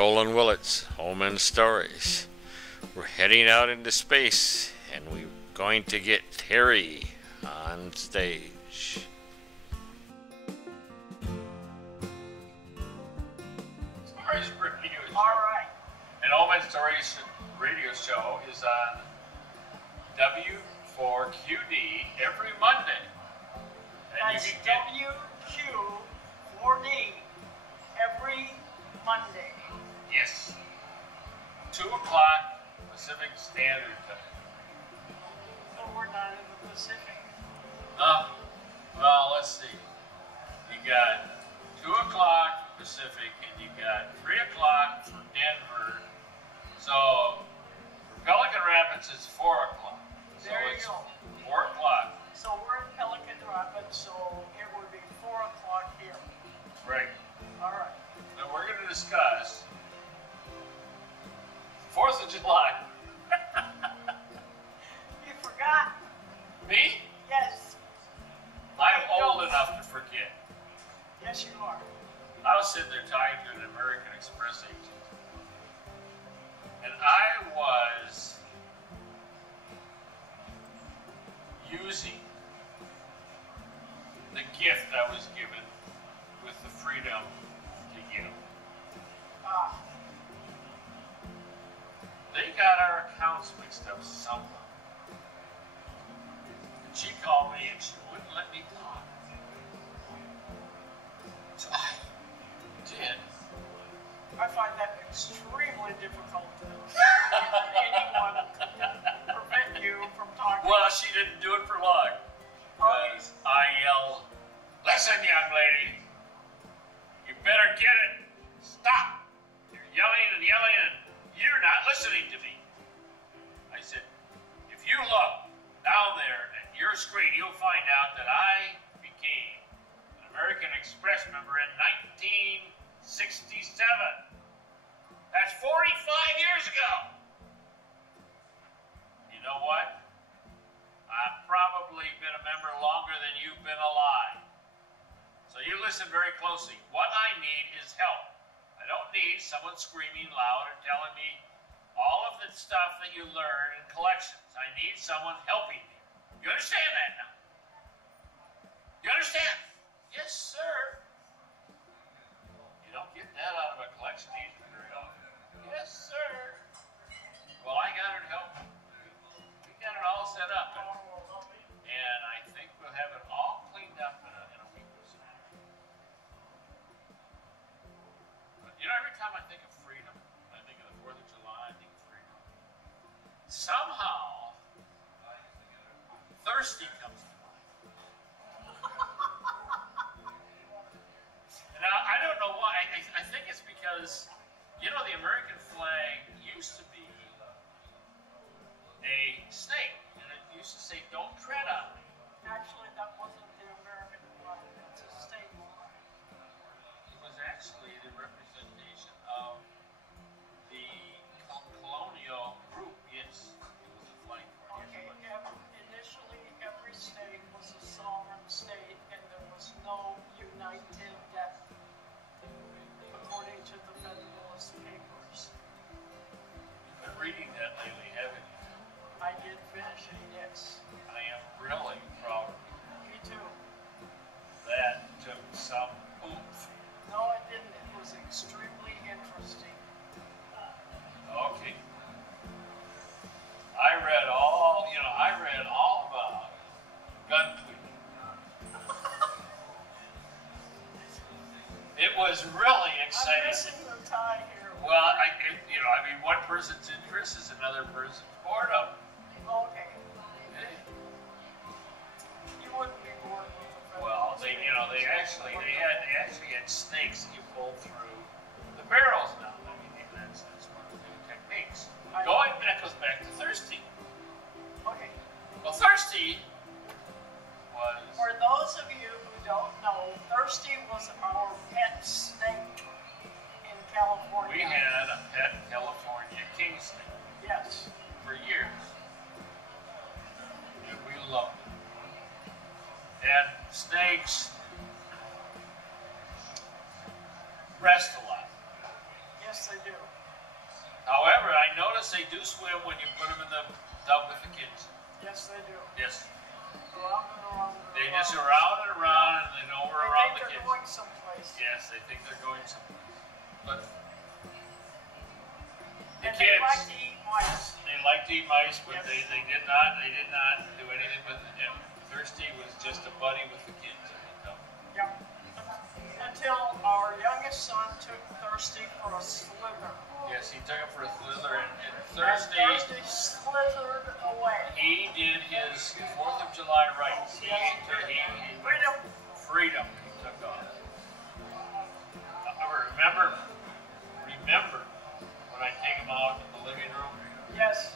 Roland Willits, Home and Stories. We're heading out into space and we're going to get Teri on stage. Stories Radio. All right. And Home and Stories radio show is on W4QD every Monday. And That's you can get WQ4D every Monday. Yes. 2 o'clock Pacific Standard Time. So we're not in the Pacific. Well, let's see. You got 2 o'clock Pacific and you got 3 o'clock for Denver. So for Pelican Rapids it's 4 o'clock. So There you it's go. 4 o'clock. So we're in Pelican Rapids, so it would be 4 o'clock here. Right. All right. Now we're going to discuss 4th of July. You forgot? Me? Yes. I'm old enough to forget. Yes, you are. I was sitting there talking to an American Express agent, and I was using the gift I was given with the freedom to give. They got our accounts mixed up somehow. She called me and she wouldn't let me talk. So I did. I find that extremely difficult to anyone can prevent you from talking. Well, she didn't do it for long. Because I yelled, "Listen, young lady, you better get it. Stop. You're yelling and yelling and you're not listening to me." I said, "If you look down there at your screen, you'll find out that I became an American Express member in 1967. That's 45 years ago. You know what? I've probably been a member longer than you've been alive. So you listen very closely. What I need is help. I don't need someone screaming loud or telling me all of the stuff that you learn in collections. I need someone helping me. You understand that now? You understand?" "Yes, sir." You don't get that out of a collection agent very often. "Yes, sir." Well, I got her to help me. We got it all set up. And I think we'll have it all cleaned up in a week or so. But you know, every time I think of freedom, I think of the 4th of July, I think of freedom. Somehow, thirsty comes to mind. Now, I don't know why. I think it's because, you know, the American flag used to be a snake. And it used to say, "Don't tread on me." Actually, that wasn't the American flag. It's a state flag. It was actually the representation of the colonial group. Yes, it was a flag for it. Okay, initially every state was a sovereign state and there was no united debt according to the Federalist Papers. You've been reading that lately, haven't you? I did finish it, yes. I am really proud of you. Me too. That took some oomph. No, it didn't. It was extremely interesting. Okay. I read all about gun tweeting. It was really I'm exciting. missing the tie here. Well, one person's interest is another person's boredom. Okay. Hey. You wouldn't be bored with the Well, Federalist they Papers. actually had snakes that you pulled through the barrels now. I mean, that's one of the new techniques. That goes back to Thirsty. Okay. Well, Thirsty was. For those of you who don't know, Thirsty was our pet snake in California. We had a pet California king snake. Yes. For years. And we loved it. And snakes rest a lot. Yes, they do. do swim when you put them in the tub with the kids. Yes, they do. Yes. Around and around and They around. just around and around and then over around the They think kids. they're going someplace. Yes, they think they're going someplace. But the And kids, they like to eat mice. they like to eat mice, but Yes. they did not do anything with him. Thirsty was just a buddy with the kids. Yep. Until our youngest son took Thirsty for a slither. Yes, he took him for a slither, and And Thirsty, Thirsty slithered away. he did his 4th of July rights. He freedom he took off. Remember when I take him out in the living room Yes.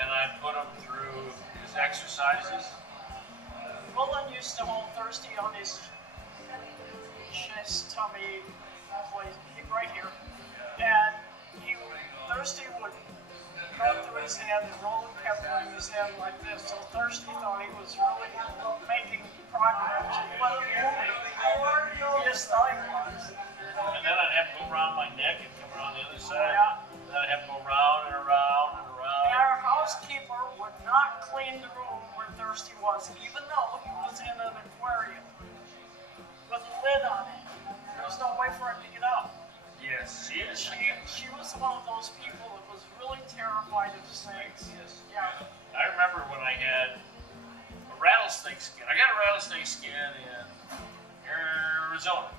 and I put him through his exercises? Roland used to hold Thirsty on his chest, tummy, right here. And Thirsty would go through his head, and Roland kept moving his head like this. So Thirsty thought he was really making progress. He wasn't moving. He just thought he was. And then I'd have to go around my neck and come around the other side. Yeah. And then I'd have to go round and around and around. And our housekeeper would not clean the room where Thirsty was, even though he was in an aquarium with a lid on it. There was no way for him to get out. Yes, she is. She was one of those people that was really terrified of snakes. Yes. Yeah. I remember when I had a rattlesnake skin. I got a rattlesnake skin in Arizona.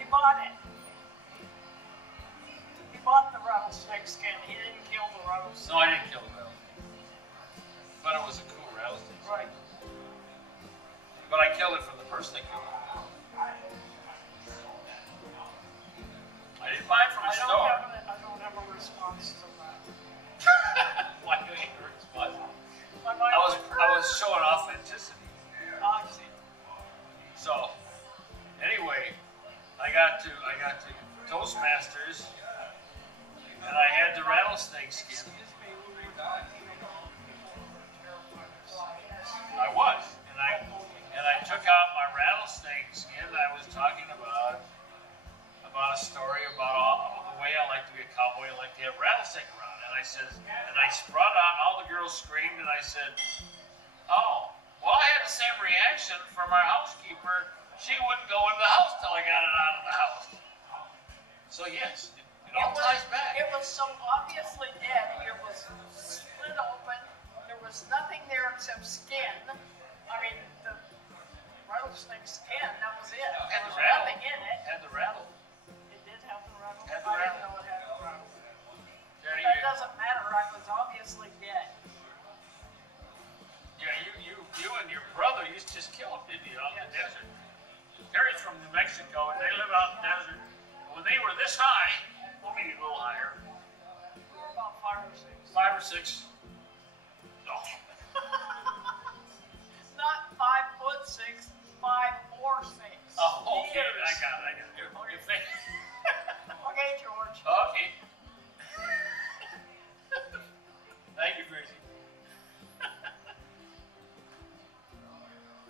He bought it. He bought the rattlesnake skin. He didn't kill the rattlesnake. No, I didn't kill the rattlesnake. But it was a cool rattlesnake. Right. But I killed it from the person that killed it. I didn't buy it from a store. I don't have a response to that. Why do you have a response? My mind I was showing authenticity. I see. So, anyway, I got to Toastmasters, and I had the rattlesnake skin. Excuse me, we were talking about people who are terrified of snakes. I was, and I took out my rattlesnake skin. I was talking about a story about the way I like to be a cowboy. I like to have rattlesnake around, and I said, and I brought out, and all the girls screamed, and I said, "Oh, well, I had the same reaction from our housekeeper. She wouldn't go in the house till I got it out of the house." So yes, it all ties back. It was so obviously dead. It was split open. There was nothing there except skin. I mean, the rattlesnake skin. That was it. There was nothing in it. Had the rattle. It did have the rattle. Had the I didn't rattle. know it had the rattle. Teri, That doesn't matter. I was obviously dead. yeah, you and your brother used to just kill them, didn't you, out in the desert? Teri's from New Mexico, and they live out in the desert. When they were this high, well, maybe a little higher, We were about 5 or 6. 5 or 6. No. Not 5'6", 5 or 6. Oh, okay, Meters. I got it. If they, Okay, George. okay. Thank you, Gracie.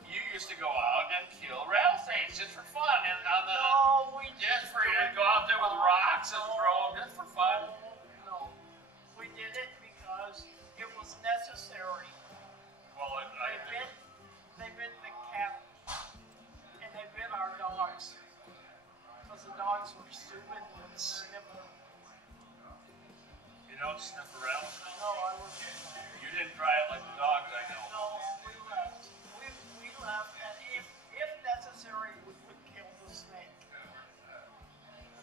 You used to go out and kill rattlesnakes just for fun, and on the No, we just for you to go out there with rocks and throw them just for fun. No, we did it because it was necessary. Well, They bit the cat, and they bit our dogs, because the dogs were stupid and sniffing. you don't sniff a rattlesnake. No, I was. You didn't try it like the dogs, I know. No, we left. We left, and if necessary, we would kill the snake.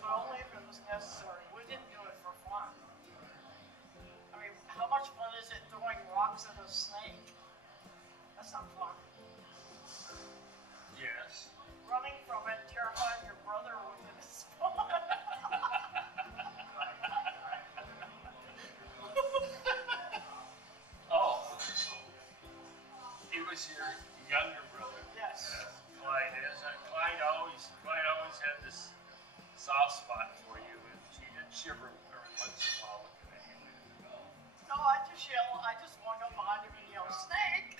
But only if it was necessary. We didn't do it for fun. I mean, how much fun is it throwing rocks at a snake? That's not fun. Yes. Running from it, terrifying your brother with it is fun. Oh. He was your younger brother. Yes. Clyde is. Clyde always had this soft spot for you, and she did shiver every once in a while looking at you. No, I just walk up behind him and yell, "Snake!"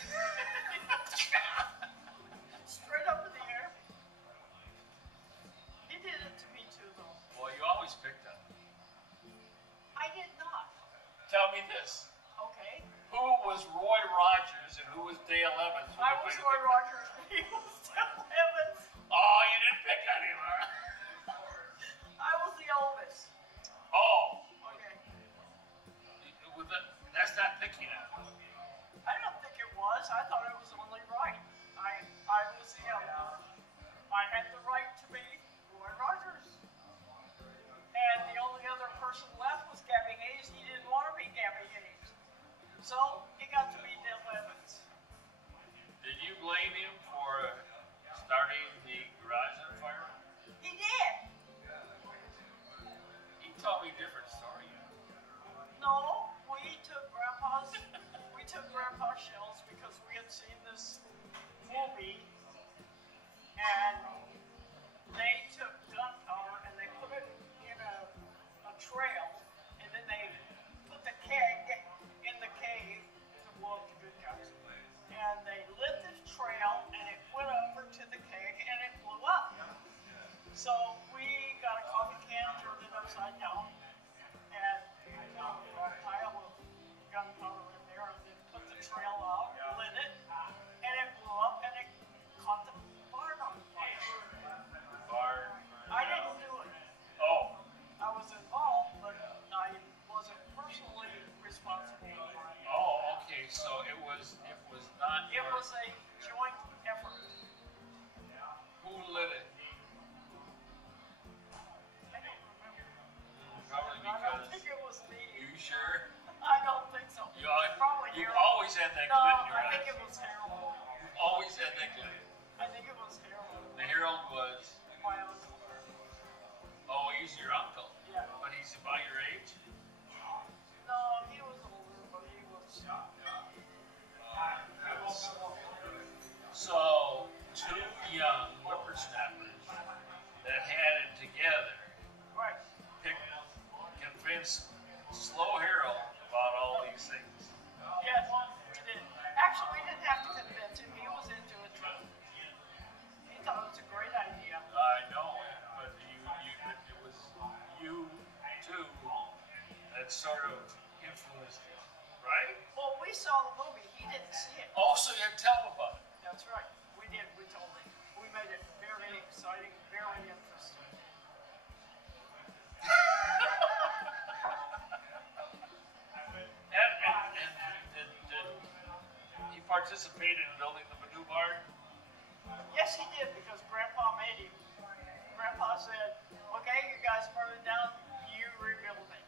tell me this. Okay. Who was Roy Rogers and who was Dale Evans? I was Roy Rogers. He was Dale Evans. Oh, you didn't pick any, huh? I was the oldest. Oh. Okay. That's not picking it. I don't think it was. I thought it was only right. I was the elder. I had the right to be Roy Rogers. And the only other person left was Gabby Hayes. He didn't want to be Gabby Hayes. So he got to be Dale Evans. Did you blame him for starting the garage on fire? He did. He told me a different story. No, we took Grandpa's shells because we had seen this movie, and they took gunpowder and they put it in a trail, and then they put the keg in the cave to blow up the good guys. And they lit the trail, and it went over to the keg, and it blew up. So we got a coffee can, turned it upside down, and got a pile of gunpowder in there, and then put the trail out, lit it, and it blew up, and it caught the barn on fire. I didn't do it. Oh. I was involved, but I wasn't personally responsible. Oh, okay. So it was not. It was a joint effort. Who lit it? I don't remember. Probably I don't because. think it was me. You sure? I don't think so. Probably You Harold. always had that No, glint in your I think eyes. it was Harold. You always had that glint. I think it was Harold. The Harold was. My uncle. Oh, he's your uncle. Yeah. But he's about your age. No, he was older, but he was slow. So two young whippersnappers that had it together Right. convinced Slow Harold about all these things. Yes, we did. Actually, we didn't have to convince him. He was into it too. He thought it was a great idea. I know, but it was you too that sort of influenced him, right? Well, we saw the movie. He didn't see it. Oh, so you had to tell him about it. That's right. We did. We told him. We made it very exciting, very interesting. And did he participate in building the Manu barn? Yes, he did, because Grandpa made him. Grandpa said, okay, you guys burn it down, you rebuild it.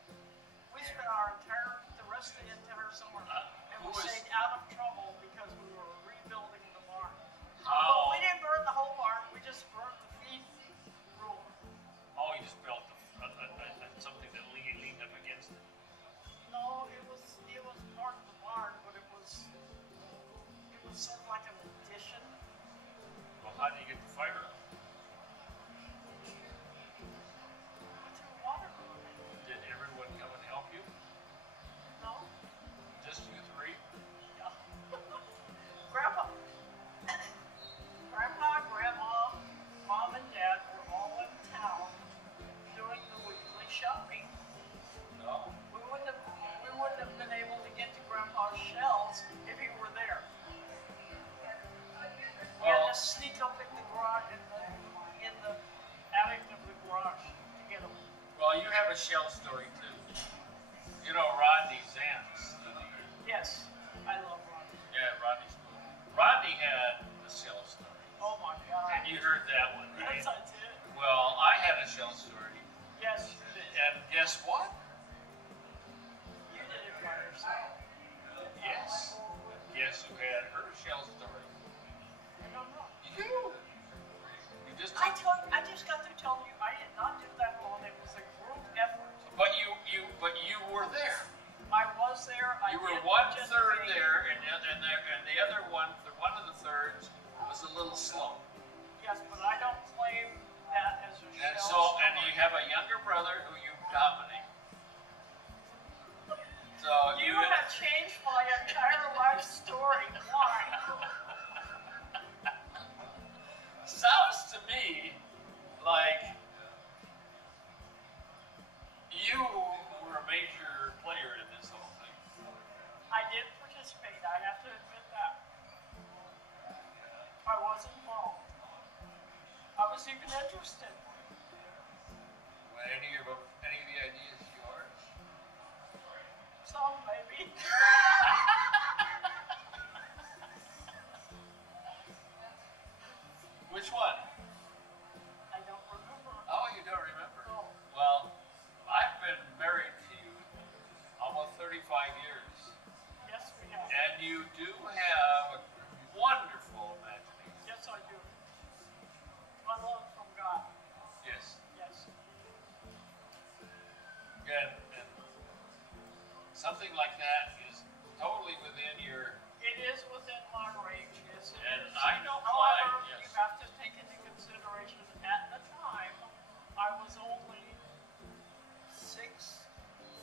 We spent the rest of the entire summer, and we stayed out of trouble because we were rebuilding the barn. But we didn't burn the whole barn, we just burned the feed room. Oh, you just built something that leaned up against it. No, it was part of the barn, but it was sort of like an addition. Well, how do you get the fire out? We threw water on it. Did everyone come and help you? No? Just you three? Yeah. Grandpa, Grandma, Mom, and Dad were all in town doing the weekly shopping. No. We wouldn't have been able to get to Grandpa's shelves if he were there. We had to sneak up in the garage, in the attic of the garage to get them. Well, you have a shell story too. You know Rodney Zantz. Yes, I love Ronnie. Yeah, Rodney's cool. Rodney had a shell story. Oh my God. And you heard that one, right? Yes, I did. Well, I had a shell story. Yes, you did. And guess what? You did it by yourself. Yes. Guess who had her shell story? I don't know. You. You just I just got through telling you I did not do that alone. It was a group effort. But you were there. I was there. You were 1/3 there, and the other one of the thirds was a little slow. Yes, but I don't claim that as a And shell and you have a younger brother who you dominate. So You have changed my entire life story. Why? Sounds to me like you were a major player in this whole thing. was even interested. Were any of the ideas yours? Some, maybe. Which one? I don't remember. Oh, you don't remember? No. Well, I've been married to you almost 35 years. Yes, we have. And you do have a wonderful imagination. Yes, I do. My love from God. Yes. Yes. And something like that is totally within your... It is within my range, yes. And I know why. However, Yes. you have to take into consideration at the time, I was only 6,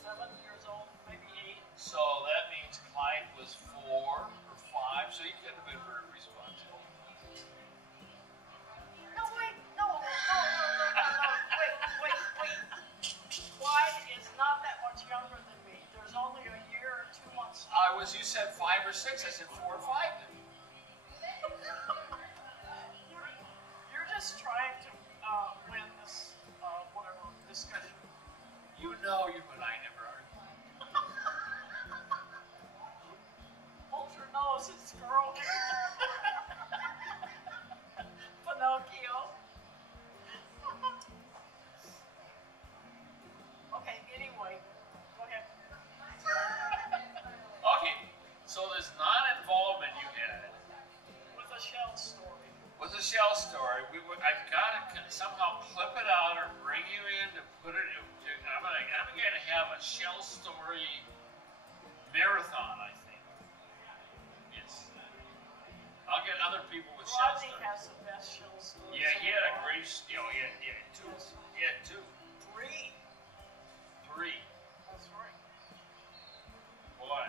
7 years old, maybe 8. So that means Clyde was 4 or 5, so you could have been very responsible. No, wait, no, wait. Clyde is not that much younger than me. There's only a year or 2 months. You said 5 or 6, I said 4 or 5 then. You're just trying to win this, whatever, discussion. You know you and I never argue. Hold your nose, it's growing. Pinocchio. Okay, anyway, go ahead. Okay, so this non-involvement you had With a shell story. with the shell story, I've got to somehow clip it out or bring you in to put it. I'm gonna have a shell story marathon, I think. Yes. I'll get other people with shell Rodney stories. has the best shell story. Yeah, he had a great. He had 2. Yes. He had 2. 3. 3. That's right. Boy.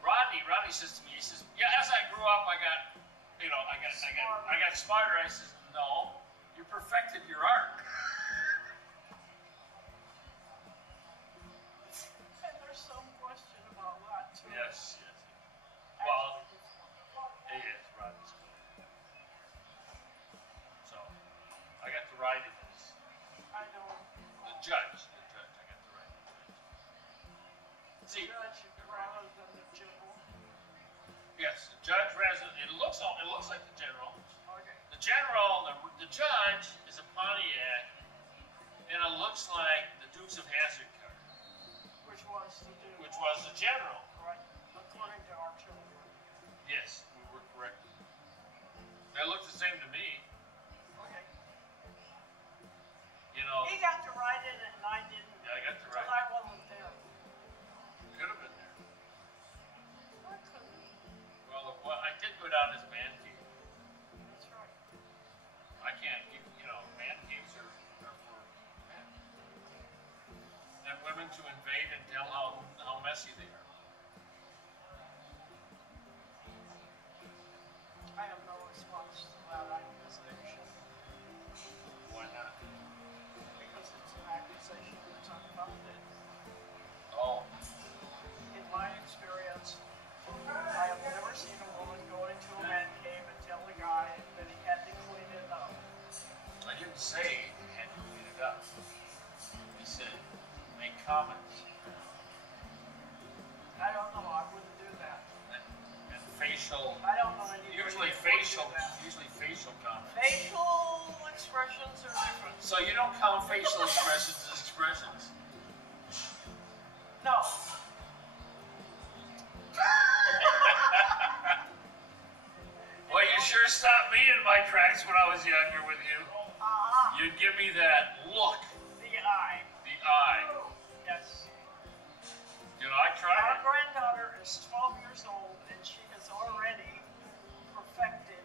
Rodney says to me, he says, yeah, as I grew up, I got smarter. I says, no, you perfected your art. And there's some question about that too. Yes. Well, it is, Rodney's good. So, I got to write it as I know. the judge, I got to write it. See, Judge rather than the general. yes, the judge resident, it looks like the general. Okay. The general, the judge is a Pontiac, and it looks like the Dukes of Hazzard car, Which was to do. which was the general. Right. According to our children. Yes, we were correct. They look the same to me. Okay. You know, He got to write it and I didn't. yeah, I got to Because write. I wasn't there. Could have been there. I couldn't. Well, I did go down as man cave. That's right. I can't, man caves are for men. And women to invade and tell how messy they are. I have no response to that accusation. Why not? Because it's an accusation that's unfounded. Oh, In my experience, I have never seen a woman go into a man cave and tell a guy that he had to clean it up. I didn't say you had to clean it up. I said, make comments. I don't know, I wouldn't do that. And facial, I don't know anybody usually that would facial comments. Facial expressions are different. So you don't count facial expressions as expressions? No. Well, you sure stopped me in my tracks when I was younger with you. You'd give me that look, The eye. the eye. Yes. I tried Our it. granddaughter is 12 years old and she has already perfected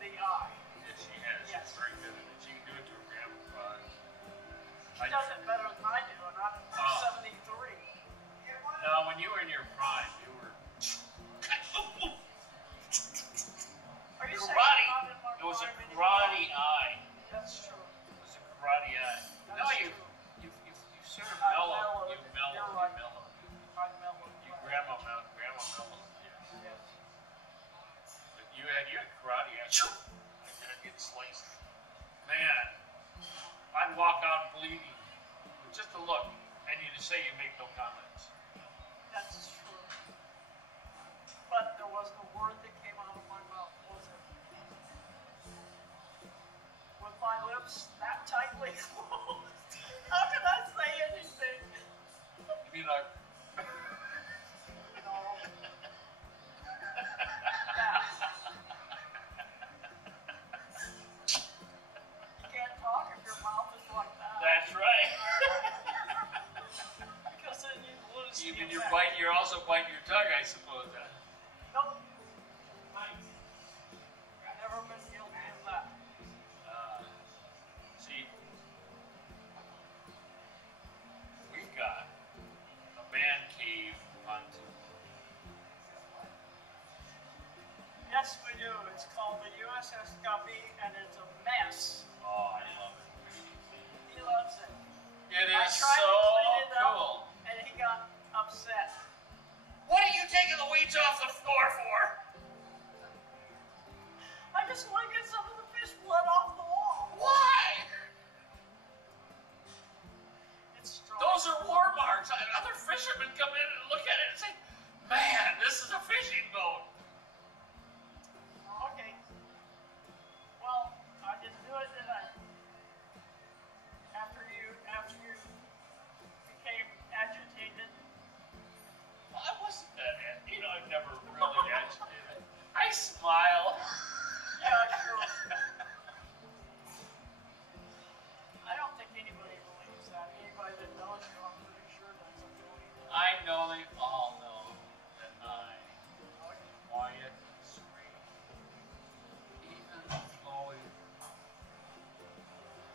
the eye. Yes, she has. Yes. She's very good at it. She can do it to her grandpa. She does it better than I do, and I'm 73. Now, when you were in your prime, you were... Are you saying Karate. I'm not in my It was a prime karate anymore? eye. That's true. It was a karate eye. That's No, you true. sort of I mellowed. You mellowed. You're mellowed. right. You mellowed. I'm mellowed. You grandma mellowed. Yes. Yes. But you had karate eye. Like that, get sliced. bleeding with just a look, and you just say you make no comments. That's true. But there wasn't a word that came out of my mouth, was it? With my lips that tightly closed, how could I say anything? You mean like... No. That. You can't talk if your mouth is like that. That's right. Because then you lose the Even effect. you're also biting your tongue, I suppose. Huh? Nope. Never been guilty of that. See, we've got a man cave onto. Yes, we do. It's called the USS Guppy, and it's a mess. Oh, I love it. He loves it. It I is tried so to clean it cool. up, and he got upset. What are you taking the weeds off the floor for? I just want to get some of the fish blood off the wall. Why? It's strong. Those are war marks. Other fishermen come in and look at it and say, man, this is a fishing boat. Okay. Well, I didn't do it, did I? After you became agitated. Well, I wasn't that, I'm never really agitated. I smile. Yeah, sure. I don't think anybody believes that. Anybody that knows you, I'm pretty sure doesn't believe it. I know they all know that I am quiet, sweet, even flowing.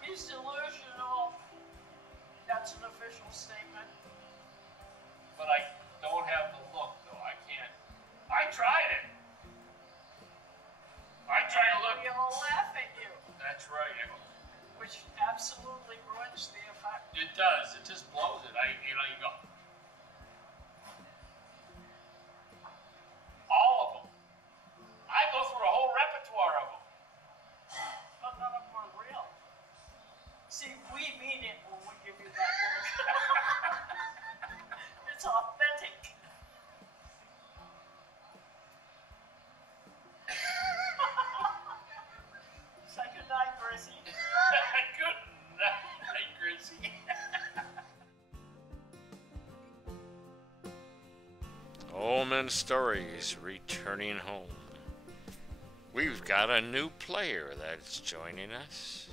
He's delusional. That's an official statement. But I don't have the look, though. I can't. I tried it. I try to look. We all laugh at you, That's right. which absolutely ruins the effect. It does. It just blows it. You go. All of them. I go through a whole repertoire of them. But none of them are real. See, we mean it when we give you that look. It's authentic. Say goodnight, Gracie. Good night, Gracie. Omen Stories returning home. We've got a new player that's joining us.